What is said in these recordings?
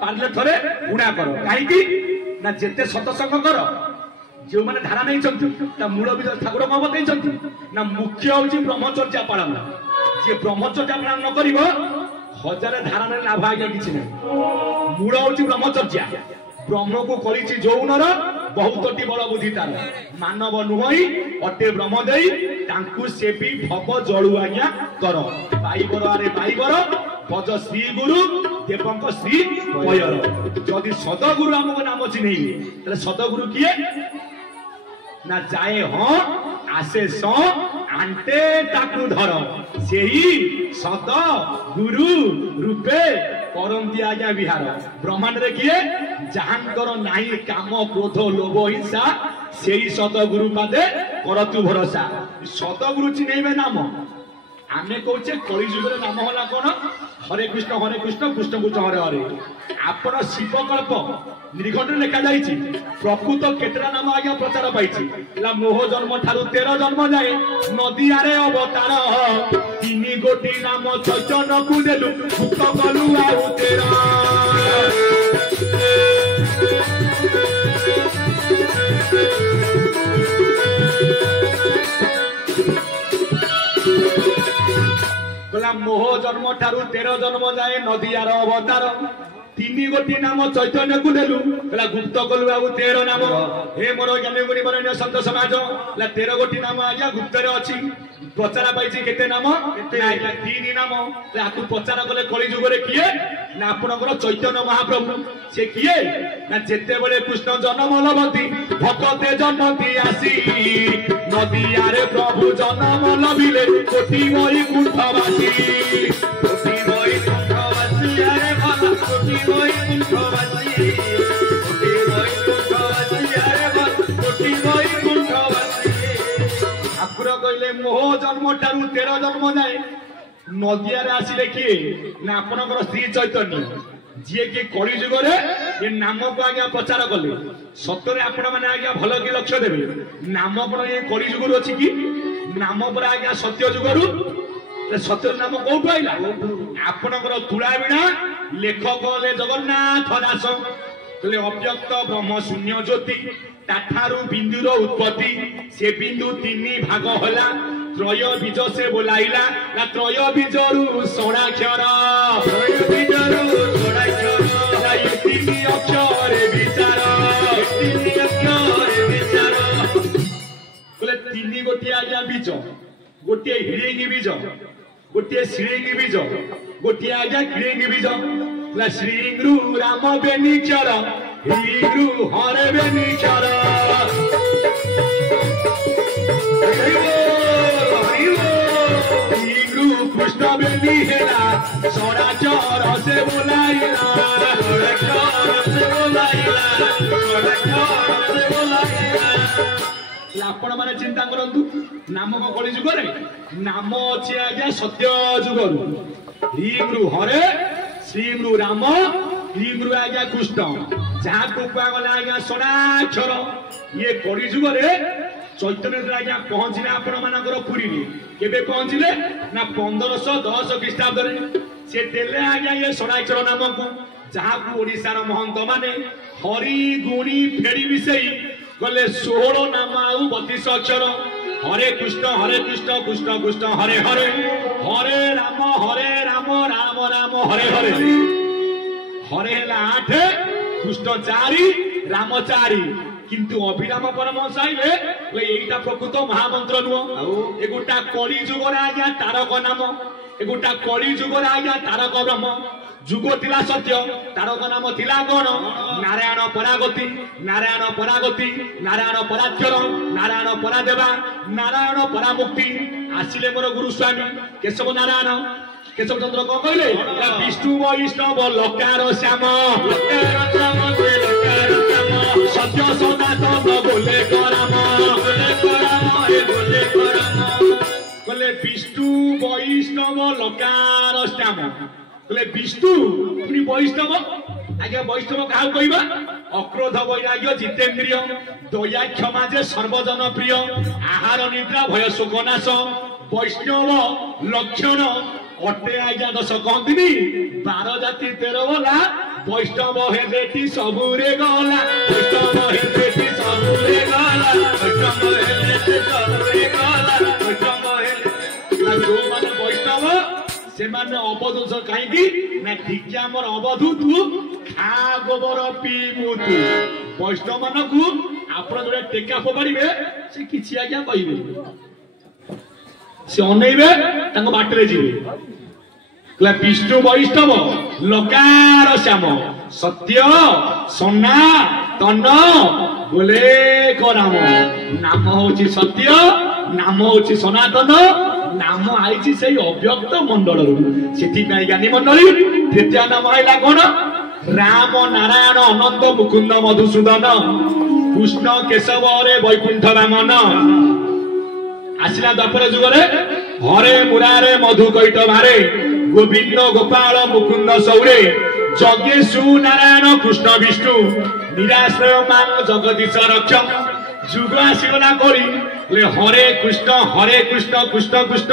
पार्ले थरे गुणा कर कहीं ना जेते सतसंग कर जो मैंने धारा नहीं मूल भी ठाकुर कौन बताई ना मुख्य हूँ ब्रह्मचर्या पालन जी ब्रह्मचर्या पालन न कर हजार धारा लाभ आज्ञा किसी ना मूल हूँ ब्रह्मचर्या ब्रह्म को करी जौनर बहुत बड़ बुद्धि तार मानव नुहई अटे ब्रह्म दे से भी भव जलु आज्ञा कर पाइबर आरे पाइबर भज श्री गुरु देवंक श्री पयर जदि सदगुरु आमको नाम चिन्ह सदगुरु किए ना जाए हाँ आसे स आंटे ताकू धर से ही सद गुरु रूपे करंती आज्ञा विहार ब्रह्मांड रे किए जहांकर नाही काम क्रोध लोभ हिंसा से ही सदगुरु पादे करतु भरोसा सदगुरु चिन्हबे नाम आमे कहचे कली जुगर नाम होला कोन हरे कृष्ण कृष्ण कृष्ण हरे हरे आपण शिवकल्प निर्घट लेखा जाइछि प्रकृत केतरा नाम आज्ञा प्रचार पाइछि ला मोह जन्म ठारू 13 जन्म जाए नदी आरे अवतार तीनी गोटी नाम चैतन्य को देलु मुक्त कलु आउ 13 मोह जन्म ठारू 13 जन्म जाए नदियार अवतार तीनी गोटी नाम चैतन्य को देलु गुप्त कलु बाबू 13 नाम हे मोर ज्ञानी गुणी बरण्य संत समाज 13 गोटी नाम आज्ञा गुप्त रे अछि प्रचार पाइछि केते नाम आज्ञा 3 नाम आकु प्रचार कले कली जुग रे किए ना आपनकर चैतन्य महाप्रभु से किए ना जेते बेले कृष्ण जन्म लबती भक्ते जन्मती आसी नदियारे प्रभु जन्म लबिले कोटि मई कुंठवासी कोटि मई कुंठवासी अरे भला कोटि मई कुंठवासी कोटि मई कुंठवासी अरे भला कोटि मई कुंठवासी ठाकुर कहले मोह जन्म ठारू 13 जन्म जाए नदियारे आसिले किए ना आपनकर श्री चैतन्य जी कि कली जुग ये नाम को आज्ञा प्रचार कले सतरे आपण मैंने आज्ञा भल कि लक्ष्य देवे नाम पर ये कली जुग अच्छी कि नाम पर आज्ञा सत्य जुगरु सत्य नाम कौटू आईला आपणकर तुला बीणा लेखक ले जगन्नाथ दास कहले अव्यक्त ब्रह्म शून्य ज्योति ताठारू बिंदुर उत्पत्ति से बिंदु 3 भाग होला त्रय बीज से बोलाइला ना त्रय बीजरु सोणाक्षर त्रय बीजरु सोणाक्षर तीन अक्षर विचार तीन अक्षर विचार बोले 3 गोटी आज्ञा बीज गोटे हिरेंगी बीज गोटे श्रींगी बीज गोटे आज्ञा हिरेंगी बीज बोला श्रींगरु राम बेनिचर हिरु हरे बेनिचर कृष्ण बेनी हेला सोडाचर से बोलाइला सोडाचर से बोलाइला सोडाचर से बोलाइला आपण माने चिंता करंतु नाम को कली जुग रे नाम अछि आज्ञा सत्य जुगरु ह्रीमरु हरे श्रीमरु राम ह्रीमरु आज्ञा कृष्ण जहां को गला आज्ञा सोडाचर ये कली जुग रे चैतन्य आज्ञा पहुंचले आपण मानकर पुरी केबे पहुंचले ना 1510 ख्रीष्टाब्द से देले आज्ञा ये सोडाचर नाम को जहां को ओडिसा रो महंत माने हरि गुणी फेरी मिसई गले 16 नाम आउ 32 अक्षर हरे कृष्ण कृष्ण कृष्ण हरे हरे हरे राम राम राम हरे हरे हरे हला 8 कृष्ण 4 राम 4 किंतु अभिराम परमहंस आइले एटा प्रकृत महामंत्र नुह एगोटा कली जुगर आज्ञा तारक नाम एगोटा कली जुगर आज्ञा तारक ब्रह्म जुग थिला सत्य तारक नाम थिला कोन नारायण परागति नारायण परागति नारायण पराक्षर नारायण परादेवा नारायण परामुक्ति आसिले मोर गुरु स्वामी केशव नारायण केशव चंद्र को कहले विष्णु वैष्णव लकार श्याम सत्य सनातन बोले कराम कहले विष्णु वैष्णव लकार श्याम कहले विष्णु पुनी वैष्णव आज्ञा वैष्णव क्या कहवा अक्रोध वैराग्य जितेन्द्रिय दया क्षमा जे सर्वजन प्रिय आहार निद्रा भय शोकनाश वैष्णव लक्षण अटे आज्ञा 10 कहती 12 जाति 13 बोला वैष्णव हेलेटी सबुरे गला वैष्णव हेलेटी सबुरे गला वैष्णव हेलेटी सबुरे गला वैष्णव हेले जो माने वैष्णव से माने अवधूत कहीं ना ठीक आमर अवधूत खा गोबर पीबू तू वैष्णव मान को आप टेका फोपाड़े से किसी आज्ञा कहे से अनैबे बाटे जी विष्णु वैष्णव लकार श्याम सत्य सन्ना तन बोले राम नाम हूँ सत्य नाम हूँ सनातन नाम आई से अव्यक्त मंडल से ज्ञानी मंडली तृतीय नाम है कौन राम नारायण अनंत मुकुंद मधुसूदन कृष्ण केशव रे वैकुंठ वामन आसला द्वापर जुगरे हरे मुरारे मधु कैटभारे गोविंद गोपाल मुकुंद सौरे जगेशु नारायण कृष्ण विष्णु निराश्रय मान जगदीश रक्ष जुग आसगला करी हरे कृष्ण कृष्ण कृष्ण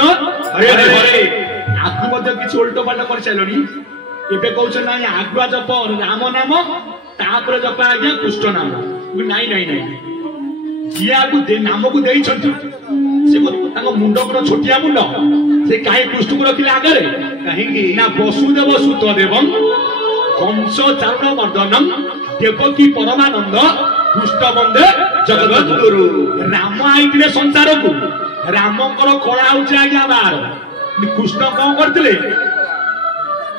हरे हरे हरे आगु किसी उल्टो पाल्ट कर सारे एवं कौन ना आगुआ जप राम नाम तापर जप आज्ञा कृष्ण नाम नाई नाई नाई जी आगु नाम को दे मुंड कौन छोटिया मुंड से कहीं कृष्ण को रखिले आगे कहीं ना वसुदेव सुत देवं कंस चारुण मर्दनम देवकी परमानंद कृष्ण बंदे जगत गुरु राम आई संसार को रामकर कला हूँ आज्ञा बाहर कृष्ण कौन करते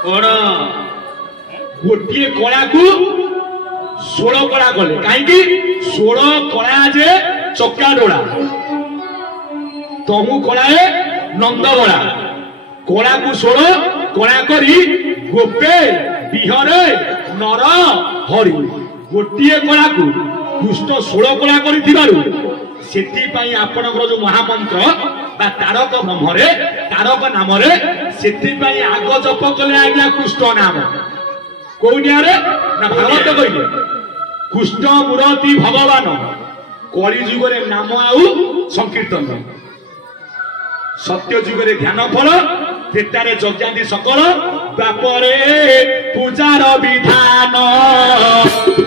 कौन गोटे कला को 16 कला कले कहीं 16 कला जे चक्का डोला तमु कलाए नंदगला कला को 16 कला करी गोपे बिहरे नर हरि गोटे कला को कृष्ण 16 कला करी आपणकर जो महामंत्र बा तारक ब्रह्मरे तारक नाम आग जप कले आज्ञा कृष्ण नाम कौनिया ना भागवत कहले कृष्ण मूर्ति भगवान कली जुगरे नाम आउ संकीर्तन सत्य जुगरे ध्यान फल त्रेतारे यज्ञादि सकल द्वापरे पूजार विधान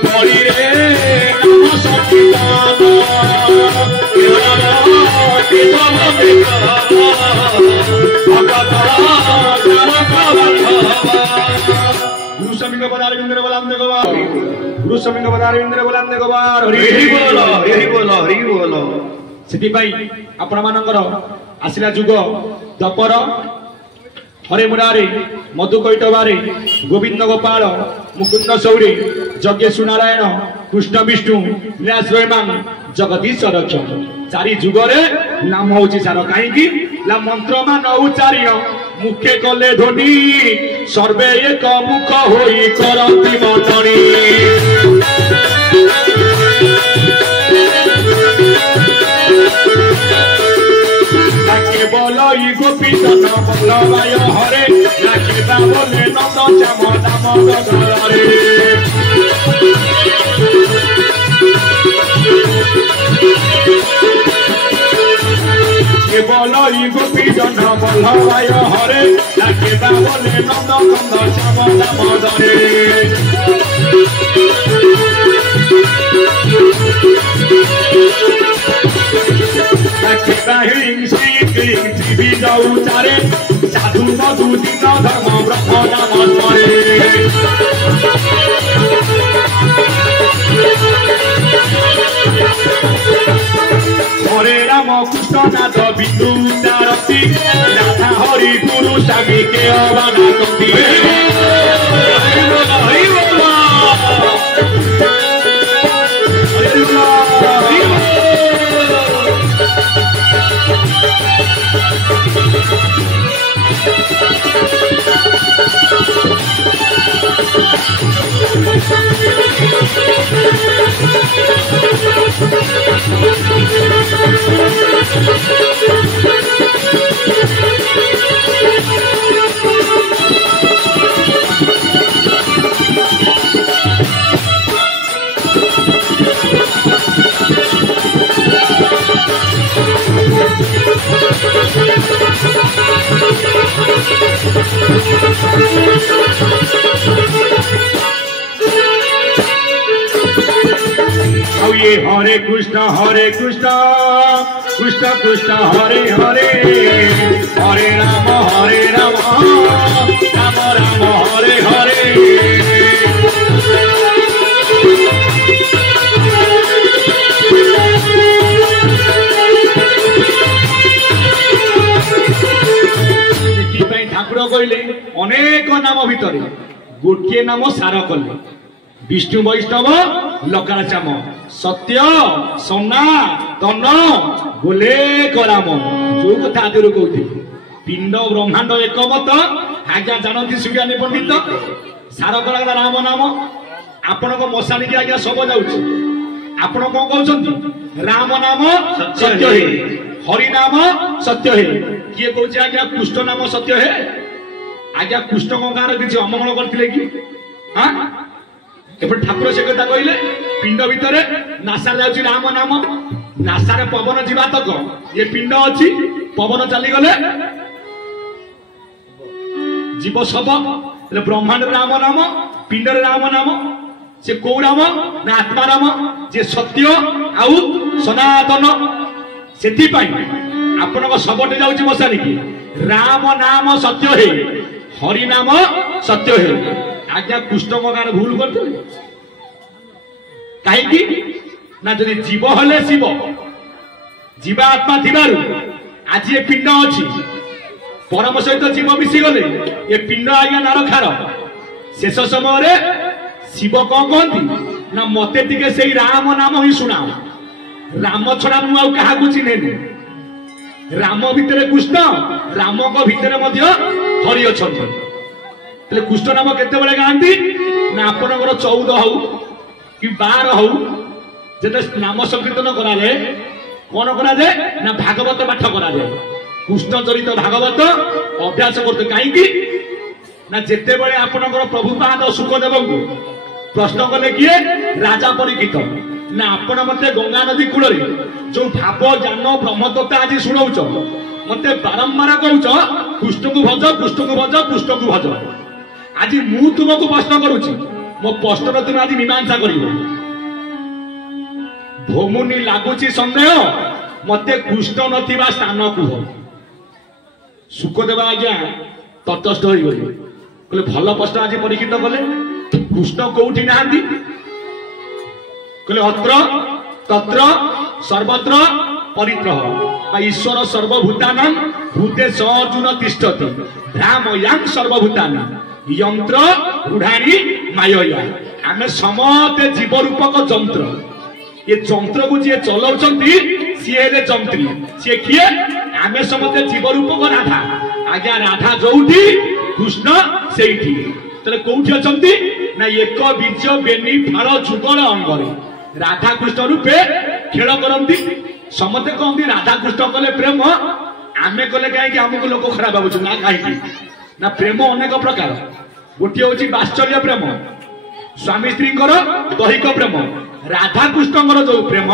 कली रे नाम संकीर्तन गुरु स्वामी पदार इंद्र बोलांदे गोवार गुरु स्वामी पदार इंद्र बोलांदे गोवार हरि बोलो सेति भाई आपण मानकर आसिला जुग दपर हरे मुरारे मधु कैटवारे गोविंद गोपाल मुकुंद सौरी यज्ञेशु नारायण कृष्ण विष्णु लीलाश्रयमान जगदीश रक्ष चारि जुगरे नाम हूँ सार कहीं मंत्र मान उच्चारण मुखे कले ध्वनि सर्वे एक मुख होई करती मंडणी केवल गोपी जन बल्लभाय हरे लागे बोले नंद श्याम दामोदर रे केवल गोपी जन बल्लभाय हरे लागे बोले नंद कंद श्याम दामोदर रे उचारे साधु मधु दिन धर्म ब्रह्म नाम स्मरे हरे राम कृष्ण नाथ बिंदु रति राधा हरि गुरु स्वामी के अबाना कपि हरे कृष्ण कृष्ण कृष्ण हरे हरे हरे राम राम राम हरे हरे ठाकुर कहले अनेक नाम भितर गोटे नाम सार कले विष्णु वैष्णव लकाचाम सत्य सनातन गोले कराम जो कथा आदि कहते पिंड ब्रह्मांड एकमत आज्ञा जानती सुज्ञानी पंडित सार करा राम नाम आपण को मशाणी की आज्ञा सब जाऊँ आपण कौन कहते राम नाम सत्य है हरि नाम सत्य है किए कौन आज्ञा कृष्ण नाम सत्य है आज्ञा कृष्ण को गाँव किसी अमंगल करते कि हाँ ठाकुर से कथा कहले पिंड भितर नासा जाऊँ राम नाम नासा पवन जीवा तक ये पिंड अच्छी पवन चली गले जीव सब ब्रह्मांड राम नाम पिंड राम नाम से कौ राम ना आत्मा राम जे सत्य आउ सनातन से आपण सबटे जाऊँ मशानी की राम नाम सत्य है हरि नाम सत्य है आज्ञा कृष्ण को गाँव भूल करते कहीं ना जब जीव हेले शिव जीवा आत्मा थिबारु आज ये पिंड अच्छी परम सहित जीव मिसी गले ये पिंड आज्ञा नार खार शेष समय शिव कौन कहती ना मते टिके से राम नाम ही शुणाओ राम छड़ा मु क्या चिन्हे राम भितर कृष्ण राम को भितर हरि अच्छा कृष्ण नाम केते गाँती ना आपणकर 14 हऊ कि 12 हऊ जो नाम संकीर्तन कराए कौन कराए ना भागवत पाठ कराए कृष्ण चरित भागवत अभ्यास करते कहीं ना जिते बड़े आपणकर प्रभुपाद सुखदेव को प्रश्न कले किए राजा परीक्षित ना आपण मते गंगा नदी कूल जो भाव ज्ञान ब्रह्मतत्व आज शुणाऊच मते बारंबार कहूच कृष्ण को भज कृष्ण को भज कृष्ण को भज आज मु तुमको प्रश्न करुची मो प्रश्न तुम आज मीमांसा कर भोमुनि लगुच सन्देह मते कृष्ण नथिबा स्थान कुह सुखदेव आज्ञा तटस्थ हो गले भल प्रश्न आज परीक्षित कले कृष्ण कौटी ना कहले अत्र तत्र सर्वत्र परित्रह ईश्वर सर्वभूतानां भूतेश अर्जुन तिष्ठति भ्रामयां सर्वभूतानां यंत्र रूढ़ाणी माया आमे समते जीव रूपक जंत्र ये जंत्र को जी चलाउछंती सी हेले जंत्री सी किए आमे समते जीव रूपक राधा आज्ञा राधा जोठी कृष्ण सेठी तले कोठी अछंती ना एक बीज बेनी फाड़ जुगल अंगरे राधा कृष्ण रूपे खेल करती समते कहती राधा कृष्ण कले प्रेम आमे कले कहीं आमको लोक खराब भावुँ ना कहीं ना प्रेम अनेक प्रकार गोटे हूँ बात्सल्य प्रेम स्वामी स्त्री दैहिक प्रेम राधा कृष्ण जो प्रेम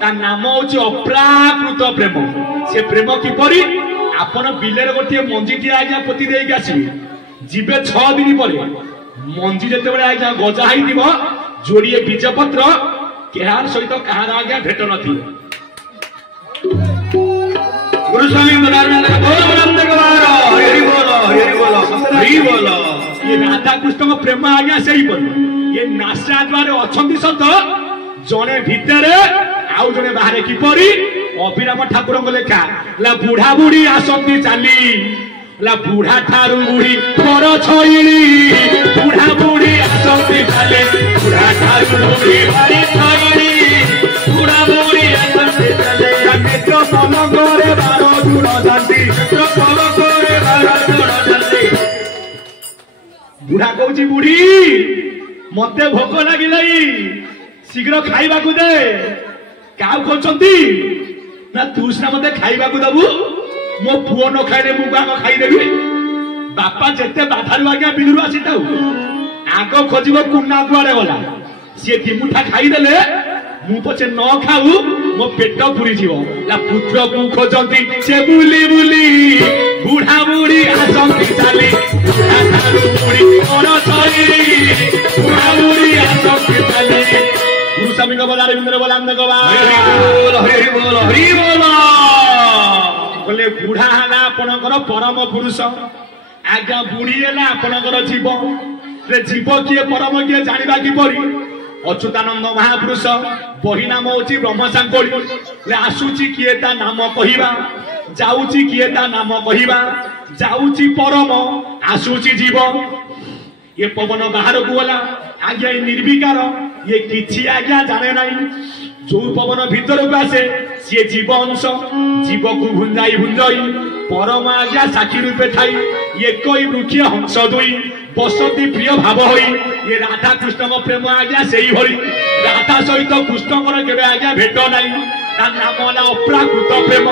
ता नाम हूँ अप्राकृत प्रेम से प्रेम किपरि आपण बिलेर गोटे मंजीटी आज्ञा पोती देकी आसवे जीवे 6 दिन पर मंजी जिते आज्ञा गजा हो जोड़िए बीजपत्र केहार सहित कहार आज्ञा भेट नथी गुरुस्वामी ये राधा कृष्ण को प्रेम आज्ञा से ही ये नासा द्वार अच्छी सत जड़े भितर आउ जड़े बाहर किपरि अभिराम ठाकुर लेखा बुढ़ा बुढ़ी आसती चली बुढ़ा ठारू बुढ़ी पर छईली बुढ़ा बुढ़ी आसती चले बुढ़ा ठारू बुढ़ी भारी छईली बुढ़ा बुढ़ी आसती चले मित्र पलंगरे 12 जुड़ जाती मित्र पलंगरे 12 जुड़ जाती बुढ़ा कहूची बुढ़ी मते भोक लगिलाई शीघ्र खाइबा को दे क्या कहते ना तू सीना मते खाइबा को दबु मो पुओ न खाइले मु गाँ खाइदेवी बापा जिते बाधारू आज्ञा बिलू आसी था आग खोज कुना कुआड़े गला सी दिमुठा खाईदे मु पचे न खाऊ मो पेट पूरी पुत्र को खोजती से बुली बुली बुढ़ा बुढ़ी आसती चली बुढ़ा ठारू बुढ़ी बुढ़ा बुढ़ी आसती चली गुरुस्वामी बजार रविंद्र बोलांद बोले बुढ़ा है आपणकर परम पुरुष आज्ञा बुढ़ी है आपणकर जीव जीव किए परम किए जाना किपरि अच्युतानंद महापुरुष बही नाम हूँ ब्रह्मशांकोली आसूची किए ता नाम कहवा जाऊची किए ता नाम कहवा जाऊची परम आसूची जीव ये पवन बाहर को गला आज्ञा निर्विकार ये किछि आज्ञा जाने नहीं जो पवन भीतर को आसे सी जीव अंश जीव को भुंजाई भुंजाई परम आज्ञा साक्षी रूपे थाई ये कोई वृक्ष हंस दुई बसती प्रिय भाव होई ये राधा कृष्ण प्रेम आज्ञा से ही भरी राधा सहित कृष्ण केवे आज्ञा भेट नाई नाम होला अप्राकृत प्रेम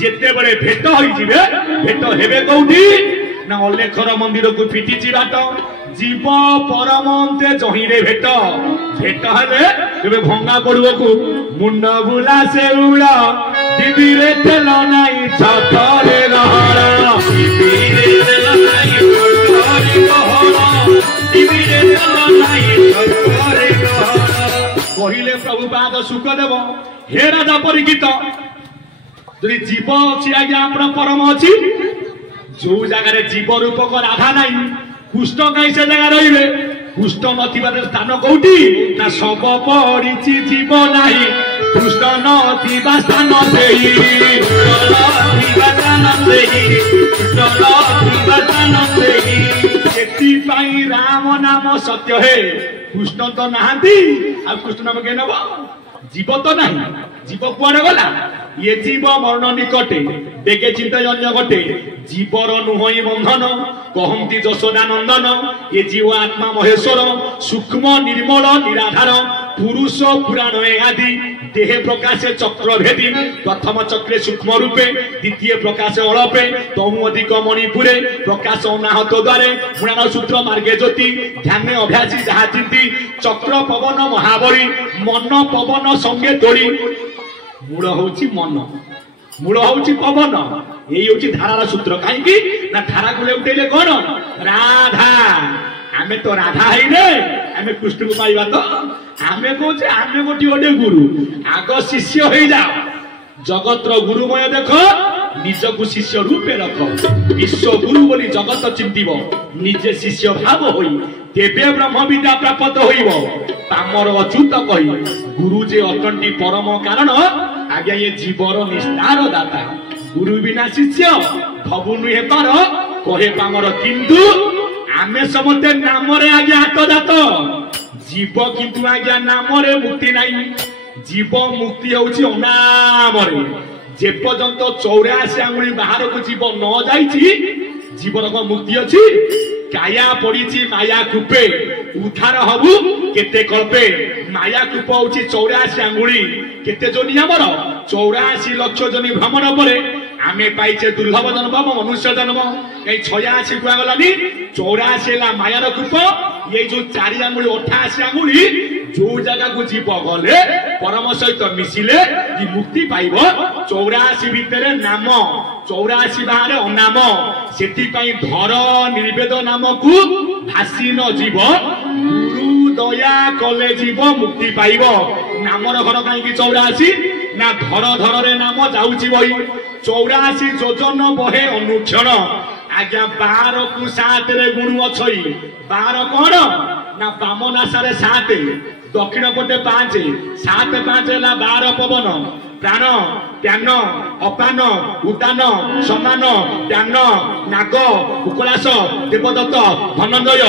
जेते बड़े भेट होई जिवे भेट हेबे कोठी ना अलेखर मंदिर को फिटी बाट जीव परमंते जहिरे भेट भेट हेले केवे भंगा पड़ुओ को मुंड बुला से उड़ा दीदी रे तेल नाई छतरे लहरा दीदी रे तेल नाई छतरे लहरा दीदी रे तेल नाई छतरे लहरा कहिले प्रभुपाद सुखदेव हे राजा परिचित जदि जीव अच्छी आज्ञा आपण परम अच्छी जो जगार जीव रूपक राधा नहीं कुष्ठ कहीं से जगह रही कुष्ठ नथिबार स्थान कोठी ना सब पड़िछि जीव नाही कुष्ठ नथिबा स्थान सेही सेही राम नाम सत्य है कृष्ण तो नहांती आ कृष्ण नाम के नब जीव तो नहीं जीव कुआड़े गला ये जीव मरण निकटे बेगे चिंता जन्य घटे जीवर नुहई बंधन कहती यशोदा नंदन ये जीव आत्मा महेश्वर सूक्ष्म निर्मल निराधार पुरुष पुराण आदि देहे प्रकाशे चक्र भेदी प्रथम चक्रे सूक्ष्म रूपे द्वितीय प्रकाशे अलपे तहु अधिक मणिपुरे प्रकाश अनाहत द्वारे पुराण सूत्र मार्गे ज्योति ध्यान अभ्यासी जहा चिंती चक्र पवन महाबली मन पवन संगे तोड़ी मूल हूँ मन मूल हूँ पवन यही हूँ धारार सूत्र कहीं ना धारा को उठेले कौन राधा आमे तो राधा है आमे कृष्ण को पाइबा तो आमे कहे आमे गोटे गोटे गुरु आग शिष्य हो जाओ जगतर गुरुमय देख निज को शिष्य रूपे रख विश्व गुरु बोली जगत चिंतिब निजे शिष्य भाव होई तेबे ब्रह्म विद्या प्राप्त होइब तामर अच्युत कही गुरु जे अटंटी परम कारण आज्ञा ये जीवर निस्तार दाता गुरु बिना शिष्य भवु नुहे पार कहे पामर किंतु आमे समते नामरे आज्ञा हाथ दात जीव किंतु आज्ञा नामरे मुक्ति नहीं जीव मुक्ति होउछि अनामरे जे पर्यंत 84 आंगुली बाहर को जीव न जाइछि जीवन को मुक्ति अछि काया पड़ी माया कूपे उद्धार हबु केते कल्पे माया कूप होउछि 84 आंगुली केते जोनी हमर 84 लाख जोनी भ्रमण परे आमे पाइछे दुर्लभ जन्म मनुष्य जन्म कहीं 86 कुआ गलानी 84 ला मायार कूप ये जो 4 आंगुली 88 आंगुली जो जगह को जीव गले परम सहित मिसिले मुक्ति पाइब 84 भितर नाम 84 बाहर अनाम से धर निर्वेद नाम को भासी न जीव गुरु दया कले जीव मुक्ति पाइब नामर घर कहीं 84 ना धर धर नाम जाऊँगी बही 84 योजन बहे अनुक्षण आज्ञा 12 को 7 रे गुण अच्छी 12 कौन ना बामनाशारे 7 दक्षिण पटे 5 7 5 है 12 पवन प्राण त्यान अपान उदान समान त्यान नाग कुकलास देवदत्त धनंजय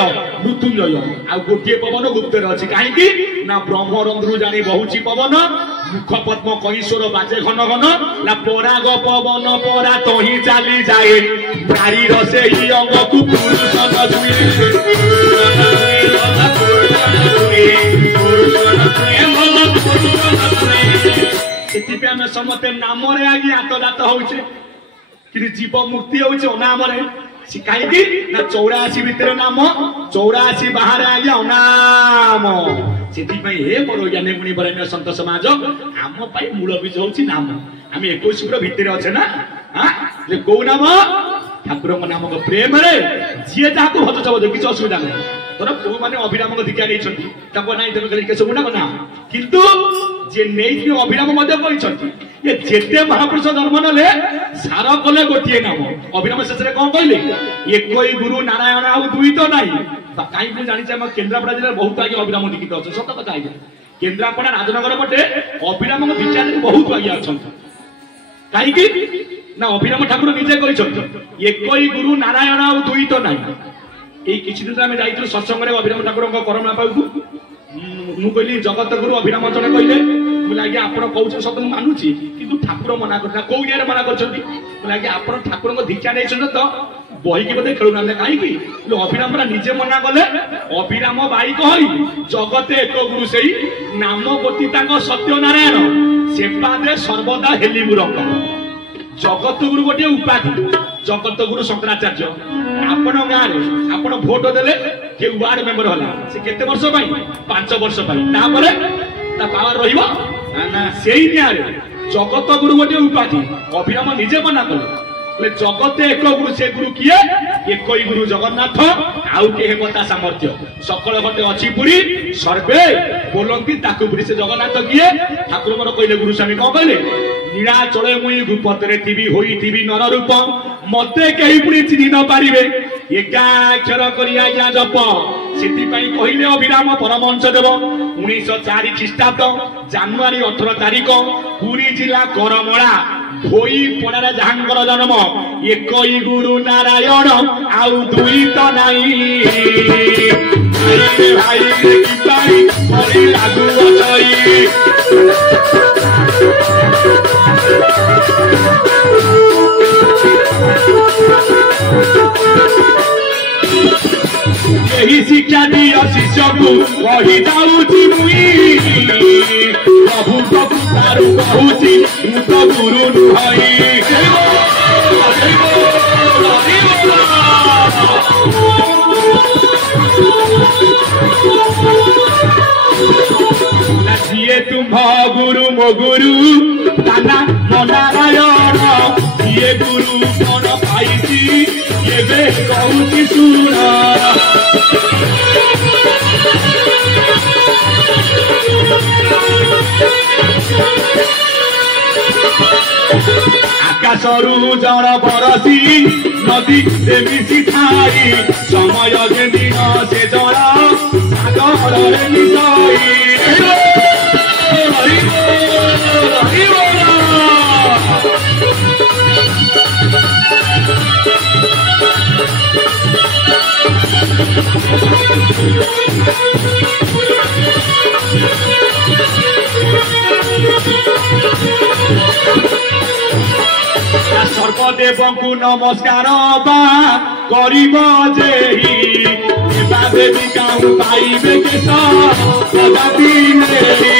मृत्युंजय आ गोटे पवन गुप्तर अच्छी कहीं ना ब्रह्मरंध्रु जानी बहुची पवन मुख पद्म कईश्वर बाजे घन घन ना पराग पवन परा तही चली जाए नारी रसे ही अंग को पुरुष से समते नाम आगे आतदात हो जीव मुक्ति होनाम कहीं ना 84 भितर नाम 84 बाहर आज्ञा अनाम से हे मोर ज्ञानी मुनि बरेण्य संत समाज आम मूल बीज हूँ नाम आम 21 भितर अच्छे ना कौ नाम ठाकुर नाम प्रेम जी जहाँ को हज सब किसी असुविधा नहीं तोर पु मैंने अभिराम दीक्षा नहीं ना किंतु जे नहीं अभिराम ये जेते महापुरुष जन्म ने सार कले गोटे नाम अभिराम शेष में कौन कहले एक गुरु नारायण आउ दुई तो ना कहीं जानी केन्द्रापड़ा जिले बहुत आगे अभिराम दीक्षित अच्छे सत कथा आज्ञा केन्द्रापड़ा राजनगर पटे अभिराम दीक्षा बहुत आगे अच्छा कहीं ना अभिराम ठाकुर निजे एक गुरु नारायण आउ दुई तो ना ये किसी दिन आम जाइलु सत्संग अभिराम ठाकुर करोना पाऊ मुझे जगत गुरु अभिराम जड़े कहले मुझे आप कौन सत मानुची कि ठाकुर मना कर कौ इे मना कर आप ठाकुर दीक्षा नहीं तो बही की बोधे खेलुना कहीं अभिराम निजे मना कले अभिराम बाई कही जगते एक गुरु से नाम गोटी सत्यनारायण से पादे सर्वदा हेली मुरंग जगत गुरु गोटे उपाधि जगत गुरु शंकराचार्य आपण गाँव में आपण भोट देले के वार्ड मेंबर होला से केते वर्ष पाई 5 वर्ष पाई तापरे ता पावर रहिबो ना सेही न्याय जगत गुरु गोटे उपाधि अभिराम निजे मना कले जगते एक गुरु से गुरु किए एक गुरु जगन्नाथ आउ के हेबता सामर्थ्य सकल घटे अछि पुरी सर्वे बोलंती ताकु पुरी से जगन्नाथ किए ठाकुर मोर कहले गुरु स्वामी को कहले नीलाचल मुई रूपतरे थी होई थी नर रूप मते कहीं पुणी चिन्ह न पारे एकाक्षर करिया जप से कहले अभिराम परमहंस देव 1904 ख्रीष्टाब्द जानुरी 18 तारिख पुरी जिला करमला धोई पड़ार जहांगर जन्म एक गुरु नारायण आउ दुई तो नाई भाई लागू यही शिक्षा दिया शिष्य को कही जाऊँगी मुई प्रभु प्रभु तारू कहूची मु तो गुरु नुहई जिए तुम गुरु मो गुरु ताना नारायण जिए गुरु कौन पाई ये कहूँ सुन आकाशरू जल बरसी नदी मिशी थाई समय दिन से जल सागर मिसाई सर्वदेव को नमस्कार बा गरीब जेही देवी गाँव पाइबे के सदाती मेरी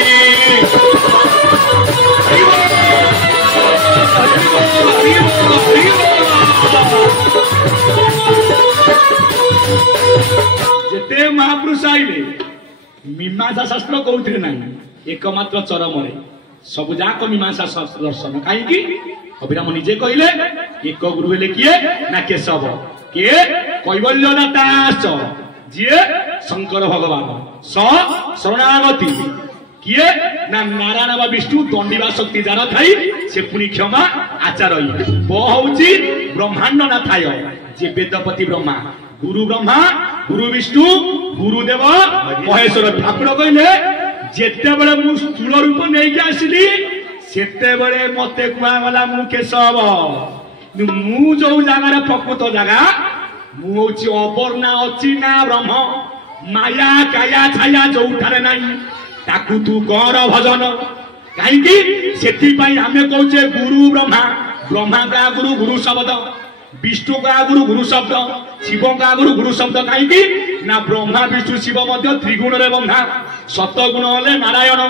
जेते महापुरुष आइले मीमांसा शास्त्र कहते ना एकमात्र चरम सबुजाक मीमांसा शास्त्र दर्शन कहीं अभिराम निजे कहले एक गुरु हेले किए ना केशव किए कैवल्यदास जी शंकर भगवान शरणागति किए ना नारायण बा विष्णु दंडिवा शक्ति जार थाई से पुणी क्षमा आचार्य हूँ ब्रह्मांड ना थाय जे वेदपति ब्रह्मा गुरु विष्णु गुरुदेव महेश्वर ठाकुर कहले जेते बेले मु स्थूल रूप नहीं के आसिली सेते बेले मते कुआगला मु केशव मु जो जगार प्रकृत जगह मु होची अपर्णा अच्छी ना ब्रह्म माया काया छाया जो नहीं ताकू तू कर भजन कहीं से आमे कहचे गुरु ब्रह्मा ब्रह्मा का गुरु गुरु शब्द विष्णु का गुरु गुरु शब्द शिव का गुरु गुरु शब्द कहीं ना ब्रह्मा विष्णु शिव मध्य त्रिगुण रे बंधा सतगुण हेले नारायण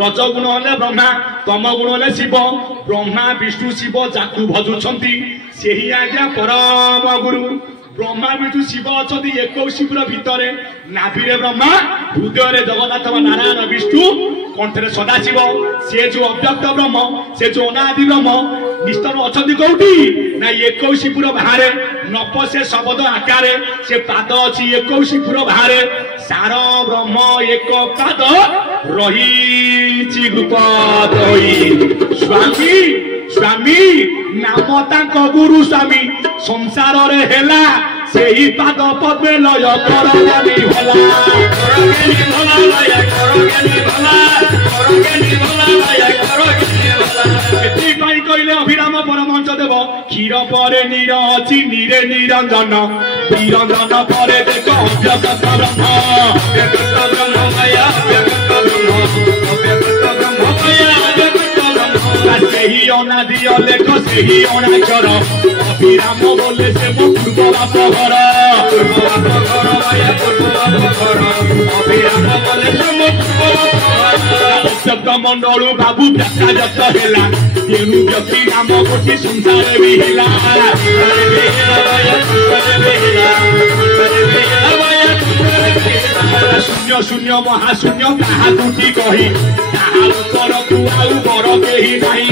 रजगुण हेले ब्रह्मा तम गुण हेले शिव ब्रह्मा विष्णु शिव जाकू भजुछंती सेही आज्ञा परम गुरु ब्रह्मा विष्णु शिव अच्छा एक शिवर भितर नाभि ब्रह्मा हृदय जगन्नाथ नारायण विष्णु कंठे सदाशिव से जो अव्यक्त ब्रह्म से जो अनादि ब्रह्म निस्तन अच्छा कौटी ना एक शिपुर बाहर नपसे शब्द आकार से पाद अच्छी एक शिपुर बाहर सार ब्रह्म एक पाद रही गुपात स्वामी स्वामी नाम तांक गुरु स्वामी संसार रे हेला सेही पाद पद्मे लय करगेनी भला करगेनी भला लय करगेनी भला करगेनी भला लय करगेनी भला एति पाई कइले अभिराम परमहंस देव क्षीर परे नीर अछि नीरे निरंजन निरंजन परे देख अव्यक्त ब्रह्म अव्यक्त ब्रह्म माया अव्यक्त ब्रह्म अव्यक्त ब्रह्म माया अव्यक्त ब्रह्म सेही अनादि अलेख सेही अनाक्षर अभिराम बोले से मो पूर्व बाप घर पूर्व बाप घर माया पूर्व बाप घर अभिराम बोले से मो पूर्व बाप घर शब्द मंडल बाबू व्याख्यात हेला तेणु व्यक्ति नाम गोटी संसार भी हेला शून्य शून्य महाशून्य कहा दुटी कही कहा उत्तर को आउ बर केही नाही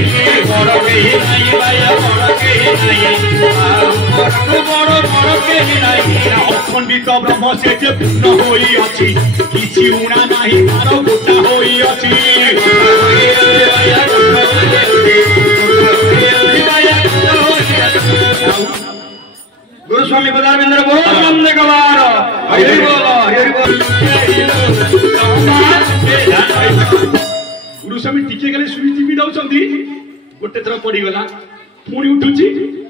बर केही नाही माया बर केही नाही बर बर केही नाही अखंडित ब्रह्म से जे पूर्ण होई अछि किछि उणा नाही तार गोटा होई अछि गुरु स्वामी पदारविंद्र बोल नंदे गवार हरि बोल गुरु स्वामी टिके गले सुनी टीवी दउचंदी गोटे थर पड़ी गला पुणी उठुची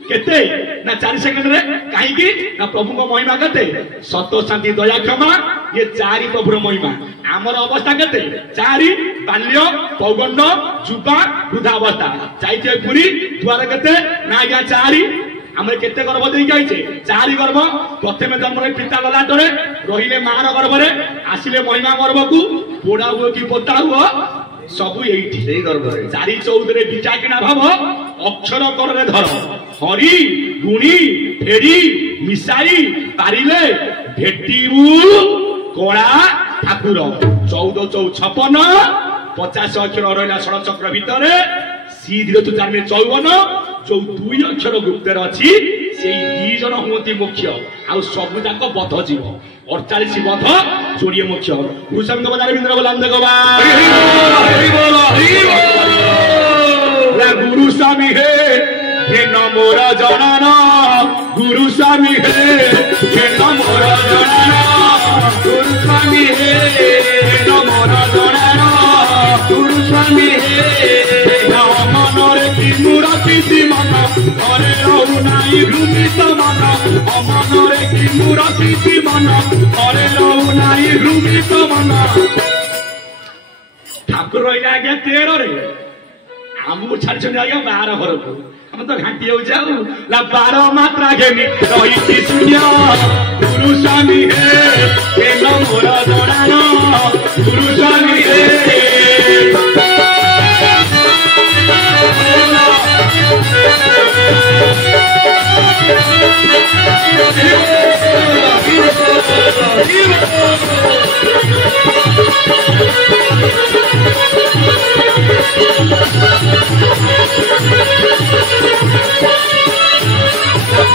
केते ना 4 सेकंड रे काहे की ना प्रभु को महिमा केते सत्य शांति दया क्षमा ये 4 प्रभुर महिमा आमर अवस्था केते 4 बाल्य पौगंड जुबा वृद्धा अवस्था चाइते पुरी द्वार केते ना आज्ञा 4 आमे केते गर्भ देई जाइछे 4 गर्भ प्रथमे जन्म रे पिता ललाटरे रहिले मार गर्भ रे आसिले महिमा गर्भ को पोडा हुओ कि पोता हुओ सबु एठी सेही गर्भ रे 4 14 रे विचाकिना भाव अक्षर कर रे धर हरि गुणी फेरी मिसाई पारिले भेटिबु कोळा ठाकुर 14 56 50 अक्षर रहला षड चक्र भितरे सीधे तो जाने 54 जो 2 अक्षर गुप्तर अछि सेही 2 जन होती मुख्य आ सब जाक बध जीव 48 बध जोड़िए मुख्य भूषण को बजारे इंद्र बोलाम देखबा हरि बोल ला गुरु स्वामी हे नमोर जनाना गुरु स्वामी हे नमोर जनाना गुरु स्वामी हे नमोर जनाना गुरु स्वामी हे मनरे की मूर्ति मन घरे रहु नाई भूमित मन मनरे की मूर्ति मन घरे रहु नाई भूमित मन ठाकुर रहिला आज्ञा 13 रे आमु छाड़ छन आज्ञा 12 घर को हम तो घाटी हो जाऊ ला 12 मात्रा घेनी रही शून्य गुरु स्वामी हे नमोर जनाना गुरु स्वामी हे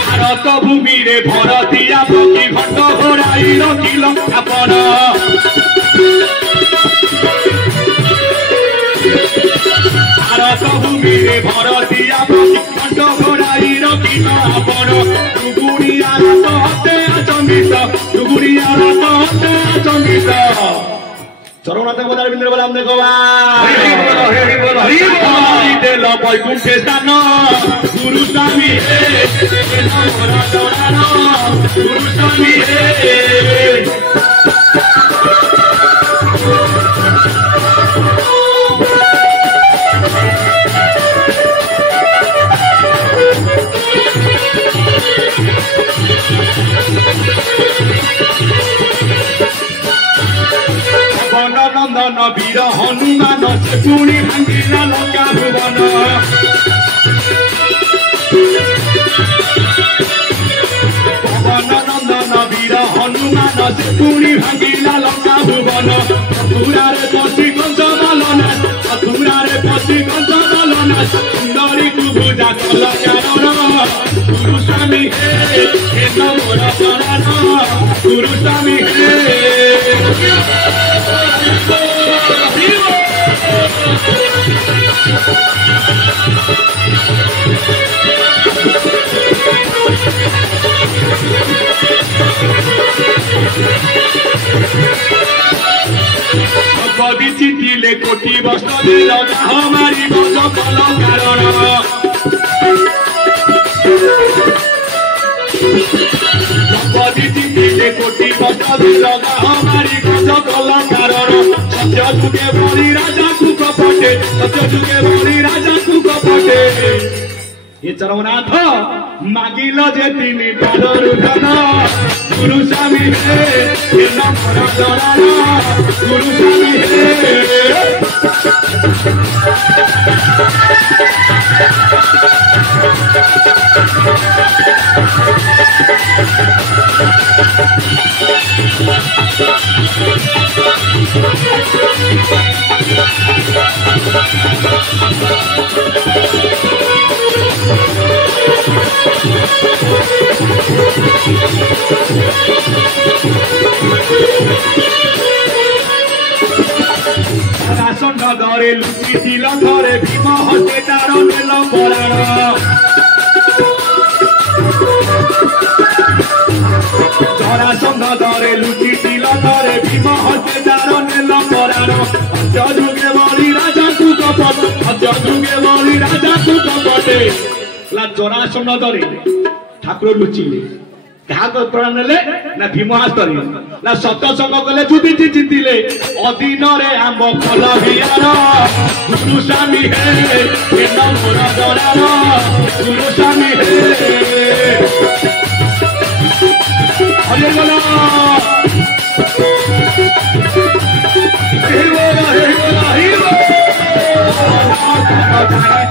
भारत भूमि रे भर दिया पक्षी घट घोड़ाई रखिल आपण भारत भूमि रे भर दिया पक्षी घट घोड़ाई रखिल आपण दुगुड़िया हते अचंबित दुगुड़िया हते अचंबित चरणनाथ पदारविंद्र बोलाम देखबा हरि बोल हरि बोल हरि बोल देल वैकुंठे स्थान गुरु स्वामी हे नमोर जनाना गुरु स्वामी हे नंदन वीर हनुमान से पुणी भांगिला लंका भुवन पवन नंदन वीर हनुमान से पुणी भांगिला लंका भुवन मथुरारे पशि कंस दलना मथुरारे पशि कंस दलना सुंदरी कुभुजा कल चारण गुरु स्वामी हे नमोर जनाना गुरु स्वामी हे कवि चिठिले कोटी बस्तर लगा हमारी गज कल कारण कवि चिठिले कोटी बस्तर लगा हमारी गज कल कारण सत्य जुगे बड़ी राजा को कपटे सत्य जुगे बड़ी राजा को कपटे ये चरवनाथ मागिल जे तीन पादर धन गुरु स्वामी हे ये नमर दरान गुरु स्वामी हे राशन दरे लुचि दिल घरे भीम हस्ते तार नेल पराण जरासंध दरे लुचि दिल घरे भीम हस्ते तार नेल पराण हत्या जुगे बड़ी राजा को कपट हत्या जुगे बड़ी राजा को कपटे जरासंध दरे ठाकुर लुचिले क्या प्राण ने ना भीम हस्तरे ना सतसंग कले जुदी जीतिले अधीन आम फल बिहार गुरु स्वामी हे नमर दरार गुरु स्वामी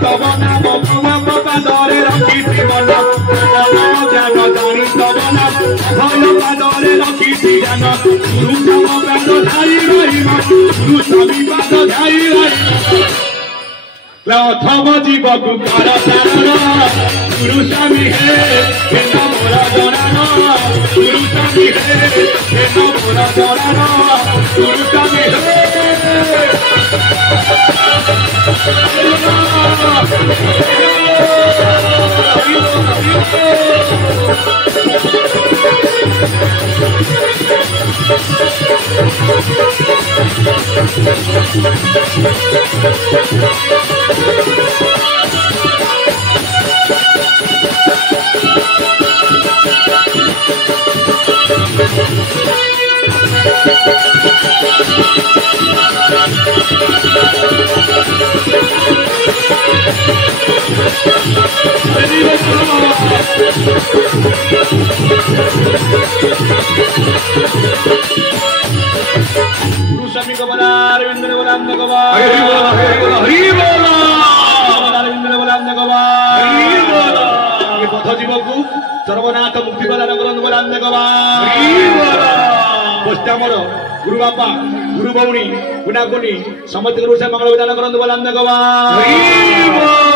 तब नाम बाबा दरे रखी मन ज्ञान जानी तब नाम भय पादरे रखी ज्ञान गुरु तम पाद धाई रही गुरु स्वामी पाद धाई रही अथम जीव कुकार सारण गुरु स्वामी हे नमर दरान गुरु स्वामी हे नमर दरान गुरु स्वामी गुरु स्वामी को बोला अरविंद ने बोला हमने को हरि बोला अरविंद ने बोला हमने को हरि बोला ये पथ जीव को सर्वनाथ मुक्ति प्रदान करन बोला हमने को हरि बोला बस्ता मोर गुरु बापा गुरु भौणी गुना गुनी समस्त गुरु से मंगल विधान करन बोला हमने को हरि बोला